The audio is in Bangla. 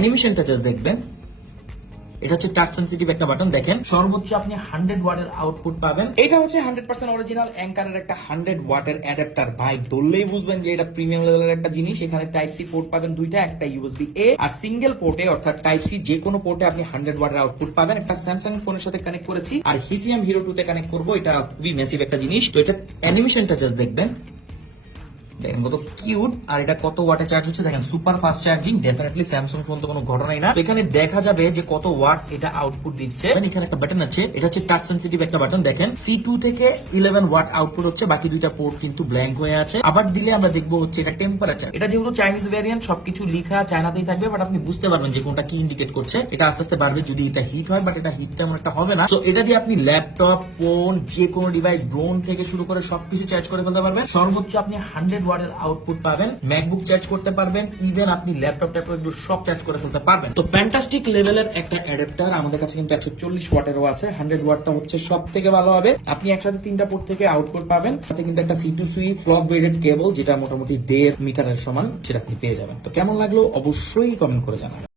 অ্যানিমেশনটা জাস্ট দেখবেন। এটা হচ্ছে টাচ সেন্সিটিভ একটা বাটন দেখেন। সর্বোচ্চ আপনি হান্ড্রেড ওয়াটের আউটপুট পাবেন। এটা হচ্ছে হান্ড্রেড পার্সেন্ট অরিজিনাল অ্যাঙ্কারের একটা হান্ড্রেড ওয়াটের অ্যাডাপ্টার ভাই, ধরলেই বুঝবেন যে এটা প্রিমিয়াম লেভেলের একটা জিনিস। এখানে টাইপ সি পোর্ট পাবেন দুইটা, একটা ইউএসবি এ আর সিঙ্গেল পোর্টে অর্থাৎ টাইপ সি যে কোনো পোর্টে আপনি হান্ড্রেড ওয়াটের আউটপুট পাবেন। একটা স্যামসাং ফোনের সাথে কানেক্ট করেছি। আর হিথিয়াম হিরো টু তে কানেক্ট করব। এটা খুবই মেসিভ একটা জিনিস। তো এটা অ্যানিমেশনটা জাস্ট দেখবেন। দেখেন কত কিউট আর এটা কত ওয়াটে চার্জ হচ্ছে? দেখেন super fast charging definitely Samsung phone তো কোনো ঘটনাই না। এখানে দেখা যাবে যে কত ওয়াট এটা আউটপুট দিচ্ছে। এখানে একটা বাটন আছে, এটা হচ্ছে টাচ সেন্সিটিভ একটা বাটন দেখেন। সি টু থেকে ইলেভেন ওয়াট আউটপুট হচ্ছে, বাকি দুইটা পোর্ট কিন্তু ব্ল্যাঙ্ক হয়ে আছে। আবার দিলে আমরা দেখব হচ্ছে এটা টেম্পারেচার এটা যেহেতু চাইনিজ ভ্যারিয়েন্ট সবকিছু লিখা চায়নাতেই থাকবে বাট আপনি বুঝতে পারবেন যে কোনটা কি ইন্ডিকেট করছে। এটা আস্তে আস্তে বাড়বে যদি এটা হিট হয় বাট এটা হিট তেমন একটা হবে না। তো এটা দিয়ে আপনি ল্যাপটপ ফোন যে কোনো ডিভাইস ড্রোন থেকে শুরু করে সবকিছু চার্জ করে ফেলতে পারবেন। সর্বোচ্চ আপনি হান্ড্রেড ওয়াটের আউটপুট পাবেন ম্যাকবুক চার্জ করতে পারবেন ইভেন আপনি ল্যাপটপ ট্যাপটপ একটু সব চার্জ করে ফেলতে পারবেন। তো ফ্যান্টাস্টিক লেভেলের একটা অ্যাডাপ্টার আমাদের কাছে কিন্তু একশো চল্লিশ ওয়াটেরও আছে হান্ড্রেড ওয়াটটা হচ্ছে সব থেকে ভালো হবে। আপনি একসাথে তিনটা পোর্ট থেকে আউটপুট পাবেন, সাথে কিন্তু একটা C to C cloth braided cable যেটা মোটামুটি দেড় মিটারের সমান, সেটা আপনি পেয়ে যাবেন। তো কেমন লাগল অবশ্যই কমেন্ট করে জানাবেন।